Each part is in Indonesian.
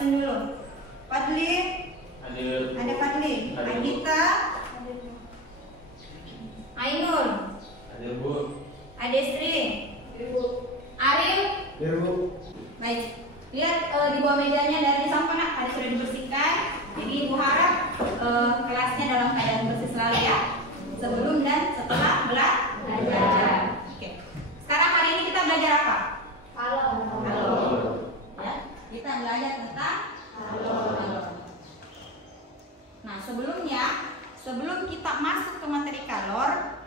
Absen dulu. Fadli. Ada Fadli. Anita. Ainul. Ada Bu. Ada Sri. Arif. Ya Bu. Baik. Lihat di bawah mejanya dari sampah nak, tadi sudah dibersihkan. Jadi ibu harap kelasnya dalam keadaan bersih selalu ya. Sebelum dan setelah belajar. Oke. Sekarang hari ini kita belajar apa? Halo. Ya, kita belajar tentang halo. Nah, sebelum kita masuk ke materi kalor,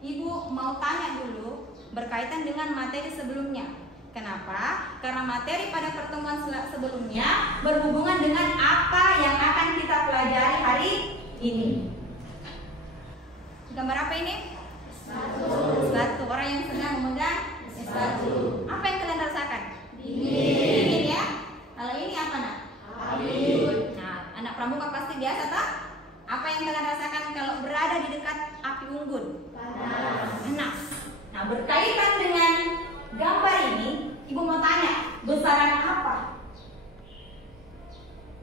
Ibu mau tanya dulu berkaitan dengan materi sebelumnya. Kenapa? Karena materi pada pertemuan sebelumnya berhubungan dengan apa yang akan kita pelajari hari ini. Gambar apa ini? S1. Orang yang sedang memegang S1. Apa yang kalian rasakan? Dingin ya. Kalau ini apa nak? Hangat. Nah, anak pramuka pasti biasa tak? Apa yang kalian rasakan kalau berada di dekat api unggun? Panas. Nah, berkaitan dengan gambar ini, Ibu mau tanya, besaran apa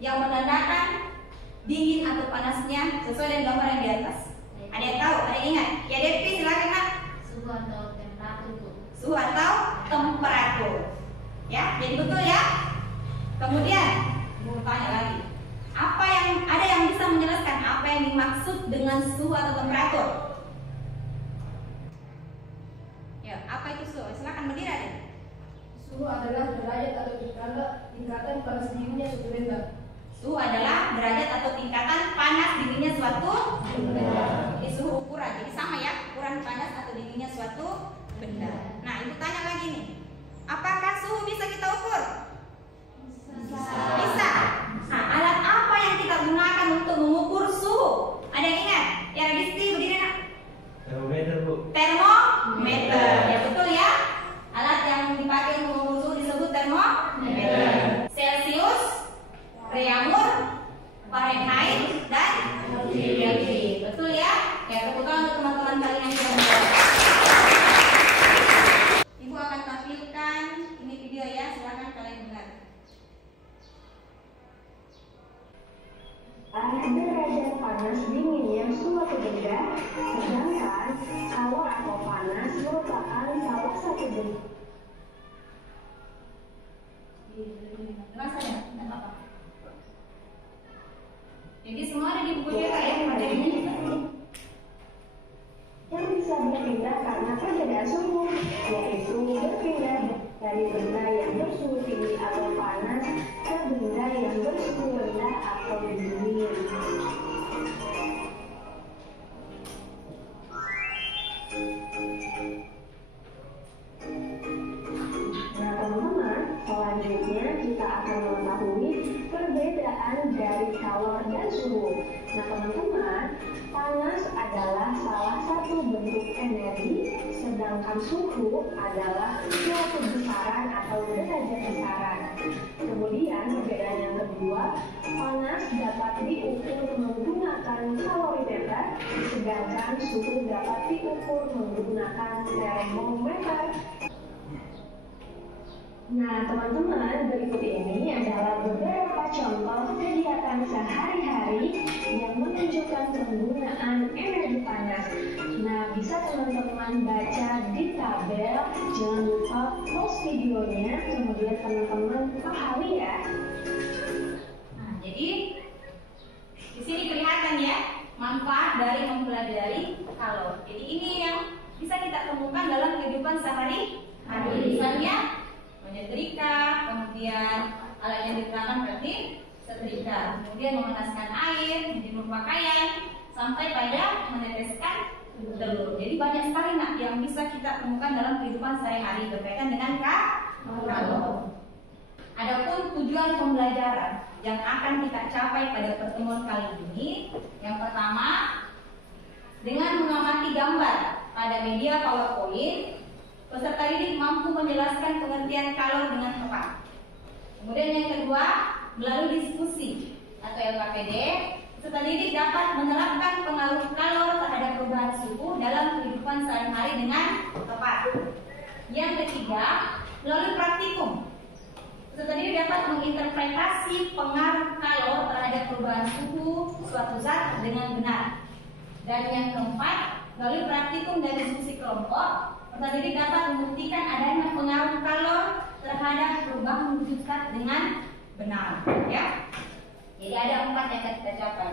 yang menandakan dingin atau panasnya sesuai dengan gambar yang di atas? Ada yang tahu? Ada yang ingat? Ya Devi, silakan nak. Suhu atau temperatur. Suhu atau temperatur. Ya, jadi betul ya. Kemudian, Ibu mau tanya lagi. Ada yang bisa menjelaskan apa yang dimaksud dengan suhu atau temperatur? Ya, apa itu suhu? Silakan berdiri aja. Suhu adalah derajat atau tingkatan panas dinginnya suatu benda. Suhu adalah derajat atau tingkatan panas dinginnya suatu benda. Jadi suhu ukuran, jadi sama ya, ukuran panas atau dinginnya suatu benda. Nah, Ibu tanya lagi nih, apakah suhu bisa kita ukur? Bisa. Nah, alat apa yang kita gunakan untuk mengukur suhu? Ada yang ingat? Ya, Radisti, begini nak. Termometer Bu. Termometer. Ya betul ya. Alat yang dipakai untuk mengukur suhu disebut termometer. Celcius, Reaumur, Fahrenheit, dan Kelvin. Betul ya? Ya, tepuk tangan untuk teman-teman kalian yang sudah menjawab. Ibu akan tampilkan ini video ya, silakan kalian dengar. Derajat panas dinginnya suatu benda, sedangkan kalor atau panas merupakan salah satu benda. Dengar saja, tidak apa-apa. Jadi semua ada di buku cetak ya materinya. Yang bisa berpindah karena perbedaan suhu, yaitu berpindah dari benda yang bersuhu tinggi atau panas ke benda yang bersuhu rendah atau dingin. Nah teman-teman, selanjutnya kita akan mengetahui perbedaan dari kalor dan suhu. Nah teman-teman, panas adalah salah satu bentuk energi, sedangkan suhu adalah suatu besaran atau derajat besaran. Kemudian perbedaan yang kedua, panas dapat diukur menggunakan kalorimeter, sedangkan suhu dapat diukur menggunakan termometer. Nah teman-teman, berikut ini adalah beberapa contoh kegiatan sehari-hari yang menunjukkan penggunaan energi panas. Nah bisa teman-teman baca di tabel, jangan lupa pause videonya, kemudian teman-teman pahami ya. Nah, jadi di sini kelihatan ya manfaat dari mempelajari kalor. Jadi ini yang bisa kita temukan dalam kehidupan sehari-hari. Misalnya menyetrika, kemudian alat yang digunakan berarti setrika, kemudian memanaskan air, menjemur pakaian, sampai pada meneteskan telur. Jadi banyak sekali nak yang bisa kita temukan dalam kehidupan sehari-hari berkaitan dengan kalor. Adapun tujuan pembelajaran yang akan kita capai pada pertemuan kali ini, yang pertama, dengan mengamati gambar pada media PowerPoint, peserta didik mampu menjelaskan pengertian kalor dengan tepat. Kemudian yang kedua, melalui diskusi atau LKPD, peserta didik dapat menerapkan pengaruh kalor terhadap perubahan suhu dalam kehidupan sehari-hari dengan tepat. Yang ketiga, melalui praktikum, peserta didik dapat menginterpretasikan mengimplementasi pengaruh kalor terhadap perubahan suhu suatu zat dengan benar. Dan yang keempat, melalui praktikum dan diskusi kelompok, peserta didik dapat membuktikan adanya pengaruh kalor terhadap perubahan wujud zat dengan benar. Ya, jadi ada 4 yang akan kita capai.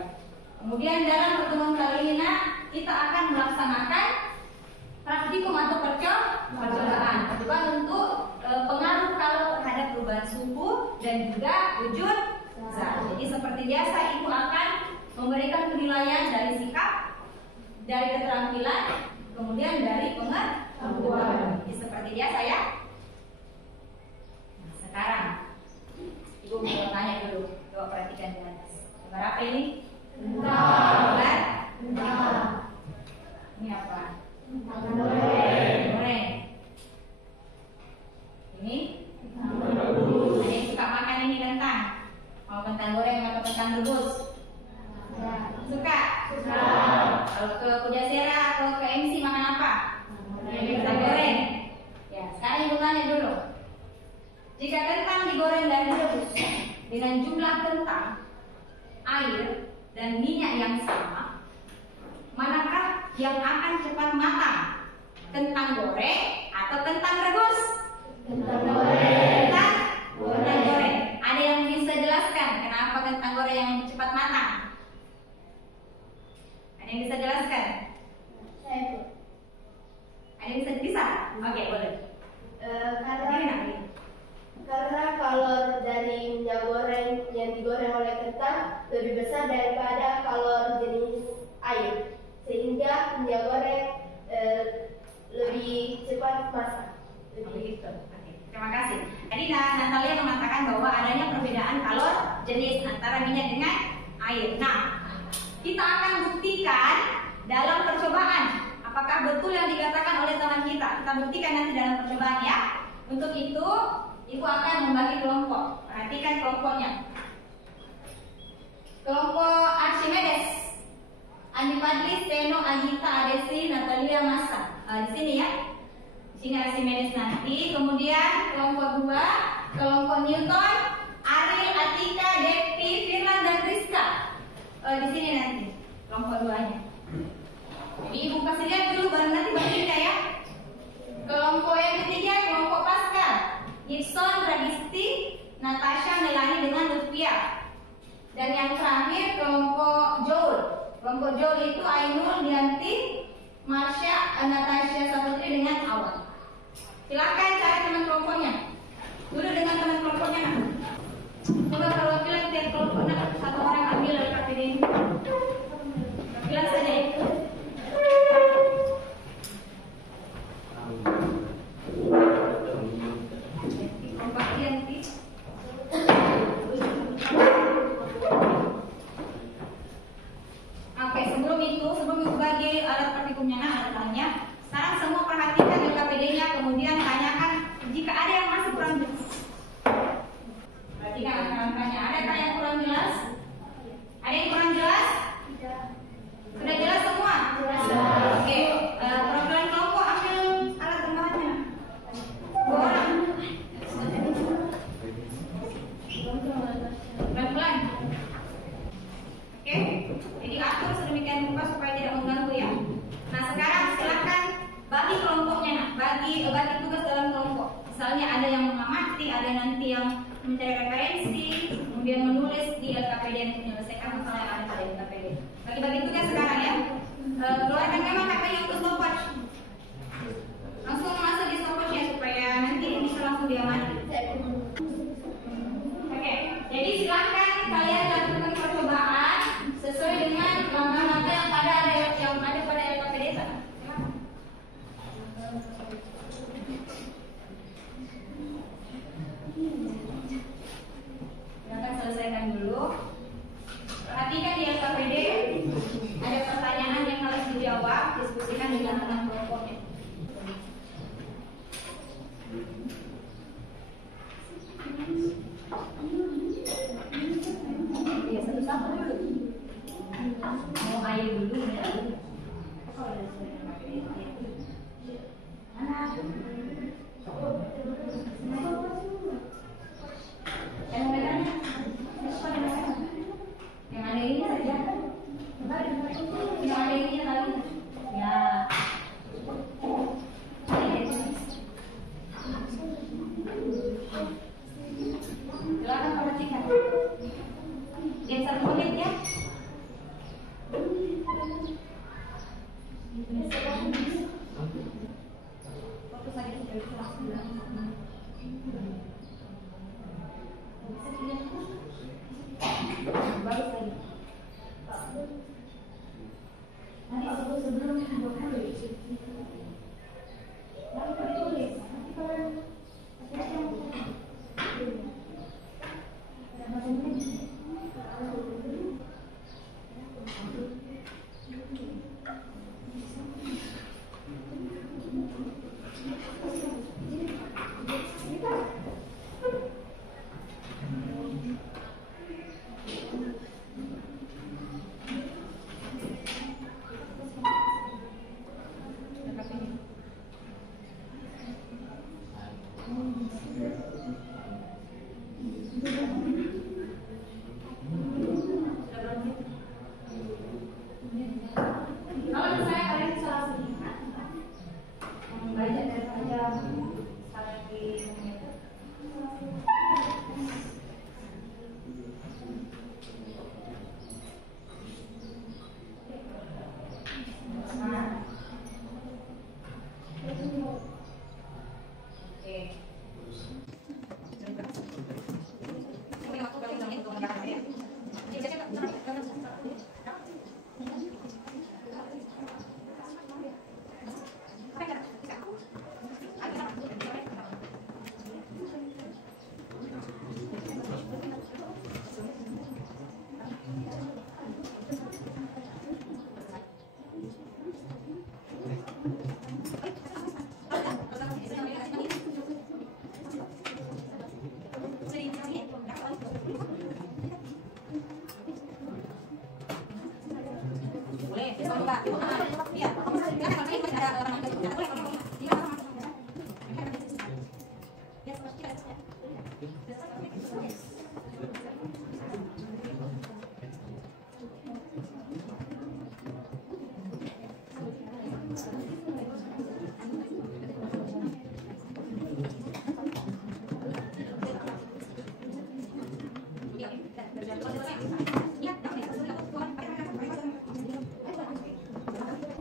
Kemudian dalam pertemuan kali ini kita akan melaksanakan praktikum atau percobaan untuk pengaruh kalor terhadap perubahan suhu dan juga wujud zat. Jadi seperti biasa, ibu akan memberikan penilaian dari sikap, dari keterampilan, kemudian dari pengetahuan. Jadi seperti biasa ya. Nah, sekarang ibu mau tanya dulu, coba perhatikan dengan gambar apa ini? Gambar. Ini apa? Goreng. Ini? Ada yang suka makan ini kentang? Mau kentang goreng atau kentang rebus? Suka? Kalau ke Pujasera atau ke MC makan apa? Kentang goreng. Ya, sekarang ibu tanya dulu. Jika kentang digoreng dan direbus dengan jumlah kentang, air, dan minyak yang sama, manakah yang akan cepat matang? Kentang goreng atau kentang rebus? Kentang goreng. Ada yang bisa jelaskan kenapa kentang goreng yang cepat matang? Ada yang bisa jelaskan? Ada yang bisa? Oke, boleh. Karena kalor dari minyak goreng yang digoreng oleh kentang lebih besar daripada kalor jenis air, sehingga minyak goreng lebih cepat masak. Begitu. Oke, terima kasih. Tadi Natalia mengatakan bahwa adanya perbedaan kalor jenis antara minyak dengan air. Nah, kita akan buktikan dalam percobaan apakah betul yang dikatakan oleh teman kita. Kita buktikan nanti dalam percobaan ya. Untuk itu, ibu akan membagi kelompok. Perhatikan kelompoknya. Kelompok Archimedes, Andi Padli, Steno, Agita, Adesi, Natalia, Masa. Di sini ya. Di sini Archimedes nanti. Kemudian kelompok 2, kelompok Newton, Ariel, Atika, Dekti, Firman, dan Rizka. Di sini nanti kelompok 2-nya. Jadi ibu kasih lihat dulu baru nanti baginya ya. Kelompok yang ketiga, kelompok Pascal, Gibson, Radisti, Natasha, Melanie dengan Lutfia. Dan yang terakhir kelompok Joel. Kelompok Joel itu Ainul, Dianti, Marsha, Natasha, Saputri dengan Awan. Silakan cari teman kelompoknya. Duduk dengan teman kelompoknya. Coba perwakilan tiap kelompok satu orang ambil dari KPD ini. Perwakilan saja itu. Oke, sebelum ibu bagi alat praktikumnya, alat lainnya. Sekarang semua perhatikan LKPD-nya, kemudian tanyakan jika ada yang masih kurang jelas. Perhatikan angka-angkanya. Adakah yang kurang jelas? Ada yang kurang jelas? Sudah jelas semua? Oke, perwakilan kelompok ambil alat tambahannya. 2 orang. Pelan-pelan. Oke, jadi atur sedemikian rupa supaya tidak mengganggu ya. Nah, sekarang silakan bagi kelompoknya, bagi tugas dalam kelompok. Misalnya ada yang mengamati, ada nanti yang mencari referensi, kemudian menulis di LKPD yang menyelesaikan masalah yang ada pada LKPD. Bagi-bagi tugas sekarang ya. Keluarkan memang KPD untuk stopwatch. Langsung masuk di stopwatch ya supaya nanti bisa langsung diamati. Oke, jadi silakan kalian lakukan percobaan sesuai dengan langkah-langkah yang ada pada LKPD sana. Silakan selesaikan dulu. Perhatikan di LKPD ada pertanyaan yang harus dijawab, diskusikan dengan teman-teman.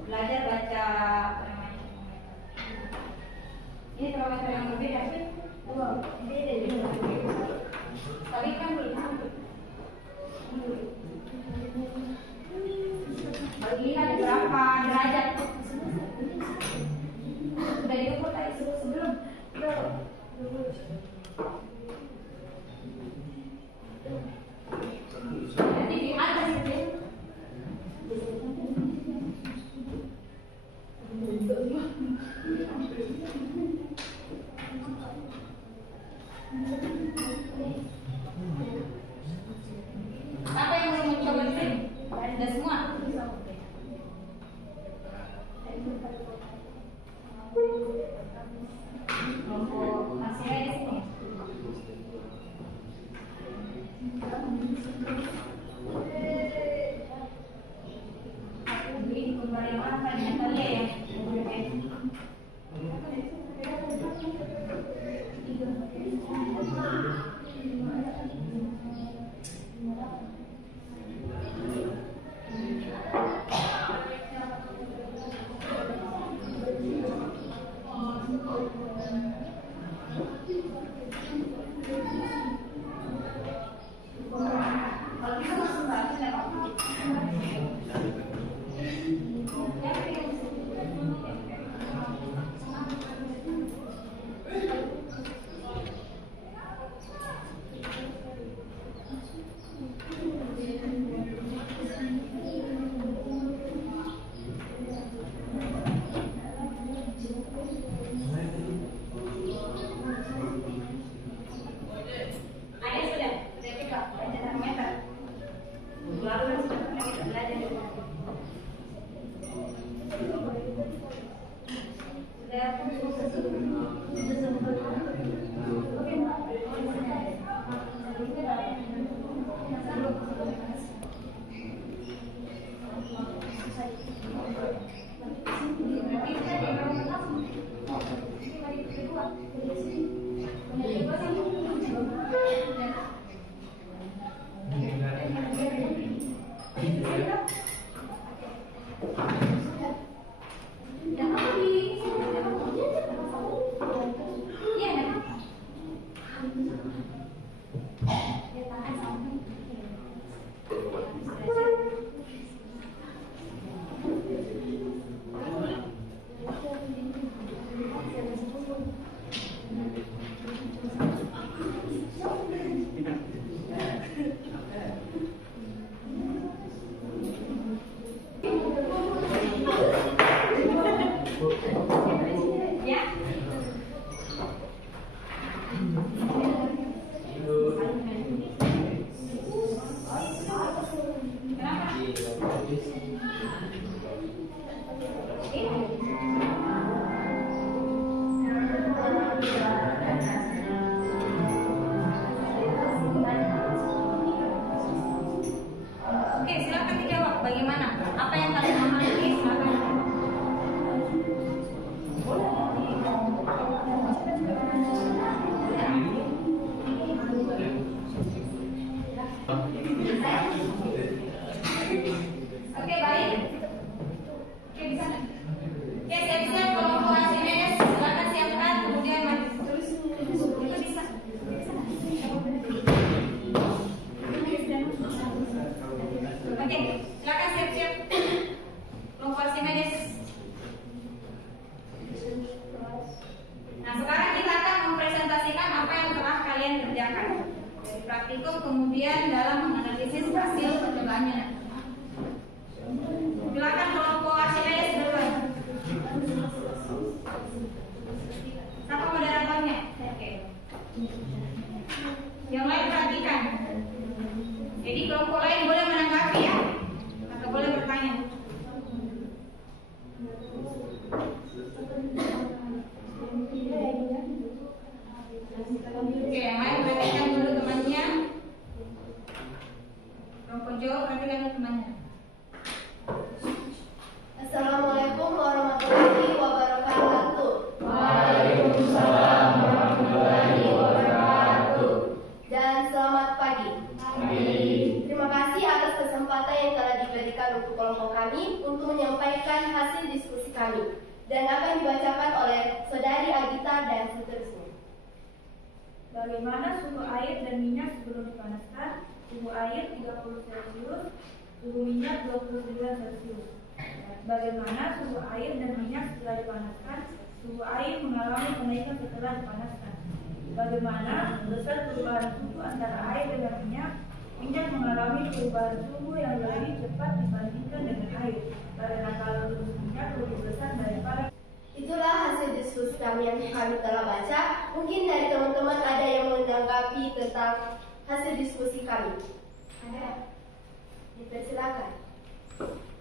Belajar baca ini terlalu yang berbeda sih. Tapi kan belum lihat berapa derajat sudah diukur tadi sebelum nanti di atas itu. Apa yang mau mencoba sih? Ada semua. Kelompok masih ada di sini. Aku beri kembali apa yang tadi ya? Kalau kita langsung bahas ya, praktikum kemudian dalam menganalisis hasil percobaannya. Silakan kelompok Archimedes duluan. Siapa moderatornya? Oke. Yang lain perhatikan. Jadi kelompok lain boleh menanggapi ya, atau boleh bertanya. dan selamat pagi. Terima kasih atas kesempatan yang telah diberikan untuk kelompok kami untuk menyampaikan hasil diskusi kami dan akan dibacakan oleh Saudari Agita dan seterusnya. Bagaimana suhu air dan minyak sebelum dipanaskan? Suhu air 30 Celcius, suhu minyak 29 Celcius. Bagaimana suhu air dan minyak setelah dipanaskan? Suhu air mengalami kenaikan setelah dipanaskan. Bagaimana besar perubahan suhu antara air dengan minyak? Minyak mengalami perubahan suhu yang lebih cepat dibandingkan dengan air, karena kalori minyak lebih besar daripada. Itulah hasil diskusi kami yang kami telah baca. Mungkin dari teman-teman ada yang menanggapi tentang hasil diskusi kami. Ada? Dipersilakan.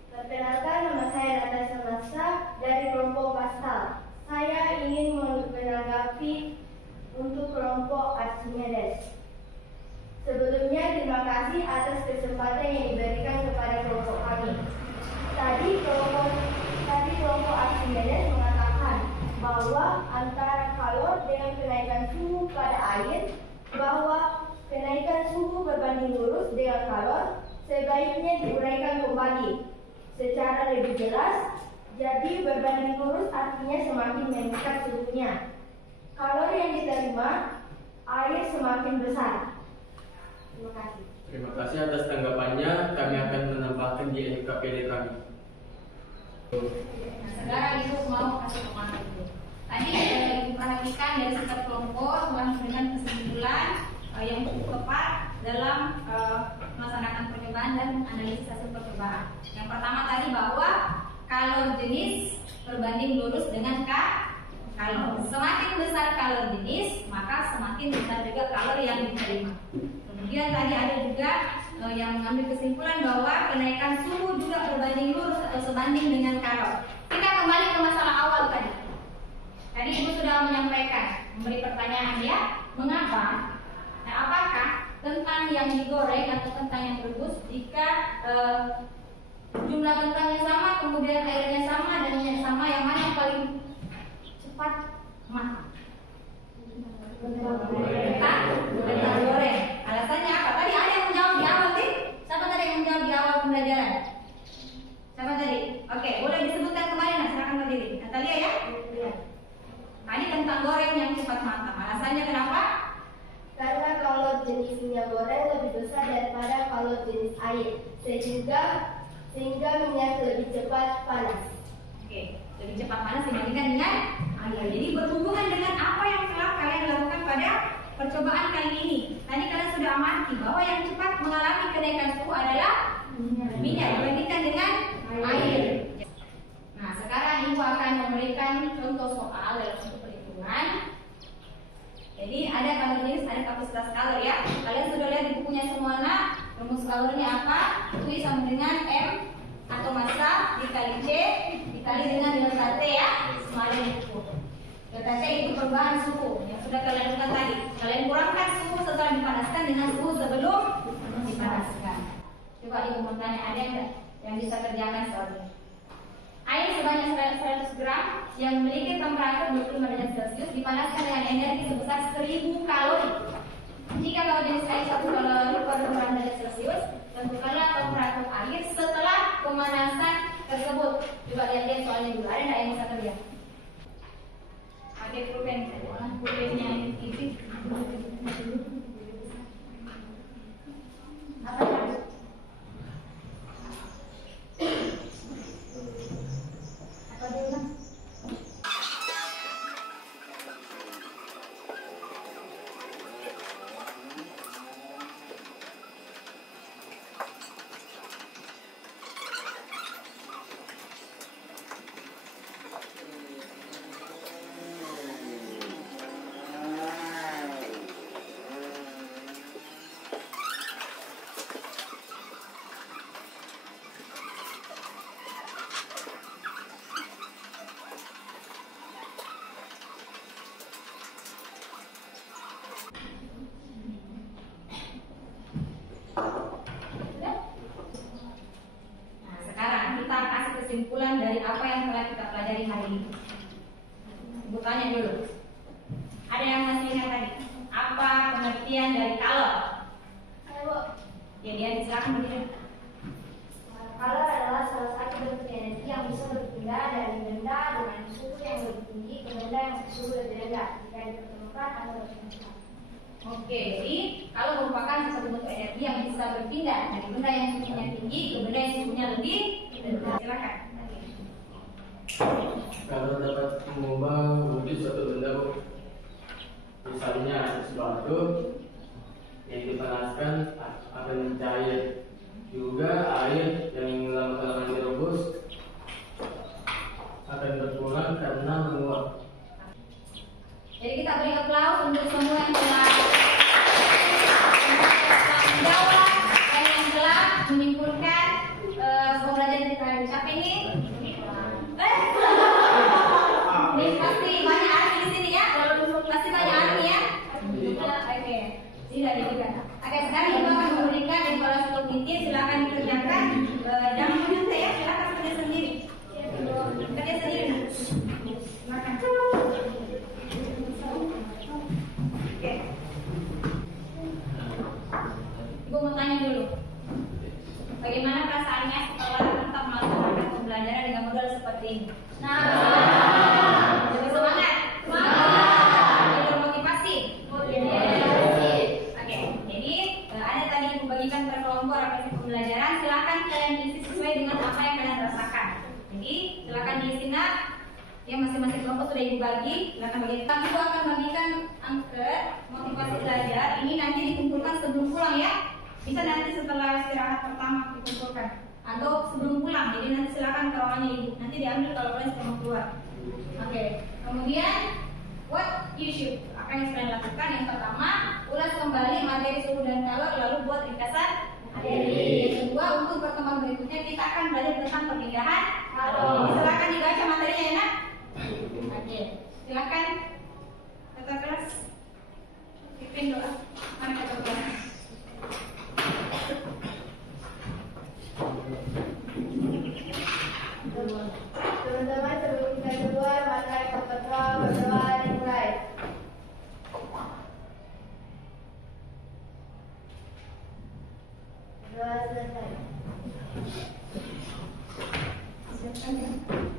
Perkenalkan, nama saya Natasha Masha dari kelompok Pascal. Saya ingin menanggapi untuk kelompok Archimedes. Sebelumnya terima kasih atas kesempatan yang diberikan kepada kelompok kami. Tadi kelompok Archimedes mengatakan bahwa antara kalor dengan kenaikan suhu pada air, bahwa kenaikan suhu berbanding lurus dengan kalor sebaiknya diuraikan kembali secara lebih jelas. Jadi berbanding lurus artinya semakin meningkat suhunya. Kalor yang diterima air semakin besar. Terima kasih. Terima kasih atas tanggapannya. Kami akan menambahkan di LKPD kami. Nah, sekarang Ibu mau kasih pemahaman dulu. Tadi diperhatikan dari sikap kelompok telah memberikan kesimpulan yang cukup tepat dalam melaksanakan percobaan dan analisis hasil percobaan. Yang pertama tadi bahwa kalor jenis berbanding lurus dengan kalor. Semakin besar kalor jenis, maka semakin besar juga kalor yang diterima. Kemudian tadi ada juga yang mengambil kesimpulan bahwa kenaikan suhu juga berbanding lurus atau sebanding dengan kalor. Kita kembali ke masalah awal tadi. Tadi Ibu sudah menyampaikan, memberi pertanyaan ya, mengapa? Nah, apakah kentang yang digoreng atau kentang yang direbus jika jumlah kentangnya sama, kemudian airnya sama dan minyak sama, yang mana yang paling cepat matang? Kentang goreng. Alasannya apa? Tadi ada yang menjawab di awal, sih? Siapa tadi yang menjawab di awal pembelajaran? Siapa tadi? Oke, boleh disebutkan kembali, nah silakan berdiri. Natalia ya? Iya. Tadi kentang goreng yang cepat matang. Alasannya kenapa? Karena kalor jenis minyak goreng lebih besar daripada kalor jenis air, sehingga minyak lebih cepat panas. Oke, lebih cepat panas dibandingkan dengan air. Jadi berhubungan dengan apa yang telah kalian lakukan pada percobaan kali ini. Tadi kalian sudah amati bahwa yang cepat mengalami kenaikan suhu adalah minyak dibandingkan dengan air. Nah, sekarang Ibu akan memberikan contoh soal dalam bentuk perhitungan. Jadi ada kalor jenis, ada kapasitas kalor ya. Kalian sudah lihat di bukunya semua nak. Rumus kalornya apa? Itu sama dengan M atau massa dikali C dikali dengan delta T ya. Semakin itu. Delta T itu perubahan suhu yang sudah kalian lakukan tadi. Kalian kurangkan suhu setelah dipanaskan dengan suhu sebelum dipanaskan. Coba Ibu mau tanya, ada yang bisa kerjakan soal ini? Air sebanyak 100 gram yang memiliki temperatur 25 derajat Celcius dipanaskan dengan energi sebesar 1000 kalori. Jika kalori jenis air 1 kalori per 25 derajat Celcius, tentukanlah temperatur air setelah pemanasan tersebut. Coba lihat soalnya dulu. Ada nggak yang bisa kerja? Pakai pulpen saja. Pulpennya ini. Apa ya? Apa dulu? Kesimpulan dari apa yang telah kita pelajari hari ini. Ibu tanya dulu. Ada yang masih ingat tadi? Apa pengertian dari kalor? Jadi silakan berdiri. Color adalah salah satu bentuk energi yang bisa berpindah dari benda dengan suhu yang lebih tinggi ke benda yang suhu lebih rendah jika dipertemukan atau berpindah. Oke, jadi kalau merupakan sesuatu bentuk energi yang bisa berpindah dari benda yang suhunya tinggi ke benda yang suhunya lebih rendah. Silakan. Kalau dapat mengubah wujud suatu benda, Bu. Misalnya sesuatu yang dipanaskan akan mencair. Juga air yang lama-lama direbus akan berkurang karena menguap. Jadi kita beri aplaus untuk semua yang telah menjawab dan yang telah menyimpulkan pembelajaran kita hari siapa ini? Ini pasti banyak arti di sini ya. Pasti banyak arti ya. Oke, tidak juga. Oke, sekarang ibu akan memberikan evaluasi kognitif. Silakan dikerjakan. Jangan menyantai ya. Silakan kerja sendiri. Kerja sendiri. Silakan. Oke. Ibu mau tanya dulu. Bagaimana perasaannya setelah kita melaksanakan pembelajaran dengan modal seperti ini? Lebih semangat. Lebih termotivasi. Oke, jadi ada tadi ibu bagikan per kelompok refleksi pembelajaran. Silakan kalian isi sesuai dengan apa yang kalian rasakan. Jadi silakan diisi ya, masing-masing kelompok sudah ibu bagi. Silakan bagi. Ibu akan bagikan angket motivasi belajar. Ini nanti dikumpulkan sebelum pulang ya. Bisa nanti setelah istirahat pertama dikumpulkan atau sebelum pulang. Jadi nanti silakan ke ruangannya ibu. Nanti diambil kalau kalian sudah mau keluar. Oke. Kemudian what you should akan yang kalian lakukan. Yang pertama, ulas kembali materi suhu dan kalor lalu buat ringkasan materi. Yang kedua, untuk pertemuan berikutnya kita akan belajar tentang perpindahan kalor. Silakan dibaca materinya ya nak. Oke. Silakan kata kelas. Pimpin doa. Mana kata kelas? Teman-teman, sebelum kita keluar, mari kita berdoa dimulai. Doa selesai. Silakan.